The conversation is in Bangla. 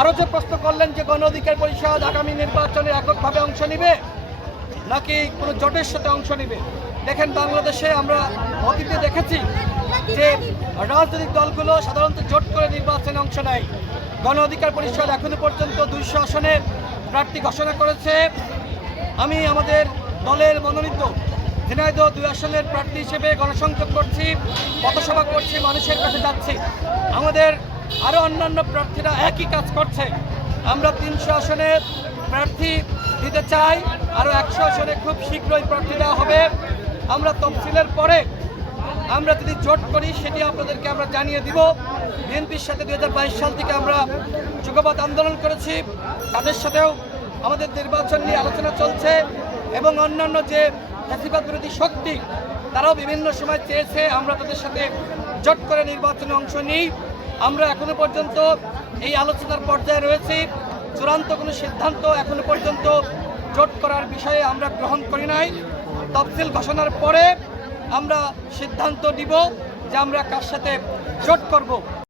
আরও যে প্রশ্ন করলেন যে গণ অধিকার পরিষদ আগামী নির্বাচনে এককভাবে অংশ নেবে নাকি কোনো জোটের সাথে অংশ নেবে। দেখেন, বাংলাদেশে আমরা অতীতে দেখেছি যে রাজনৈতিক দলগুলো সাধারণত জোট করে নির্বাচনে অংশ নেয়। গণ অধিকার পরিষদ এখনো পর্যন্ত 200 আসনের প্রার্থী ঘোষণা করেছে। আমি আমাদের দলের মনোনীত ঝিনাইদহ 2 আসনের প্রার্থী হিসেবে গণসংযোগ করছি, পথসভা করছি, মানুষের কাছে যাচ্ছি। আমাদের আরও অন্যান্য প্রার্থীরা একই কাজ করছে। আমরা 300 আসনের প্রার্থী দিতে চাই, আরও 100 আসনে খুব শীঘ্রই প্রার্থী দেওয়া হবে। আমরা তফসিলের পরে আমরা যদি জোট করি সেটি আপনাদেরকে আমরা জানিয়ে দিব। বিএনপির সাথে 2022 সাল থেকে আমরা যুগপৎ আন্দোলন করেছি, তাদের সাথেও আমাদের নির্বাচন নিয়ে আলোচনা চলছে এবং অন্যান্য যে ফ্যাসিবাদ বিরোধী শক্তি তারাও বিভিন্ন সময় চেয়েছে আমরা তাদের সাথে জোট করে নির্বাচনে অংশ নিই। আমরা এখনো পর্যন্ত এই আলোচনার পর্যায়ে রয়েছি। চূড়ান্ত কোনো সিদ্ধান্ত এখনো পর্যন্ত জোট করার বিষয়ে আমরা গ্রহণ করি নাই। তফসিল ঘোষণার পরে আমরা সিদ্ধান্ত নিব যে আমরা কার সাথে জোট করব।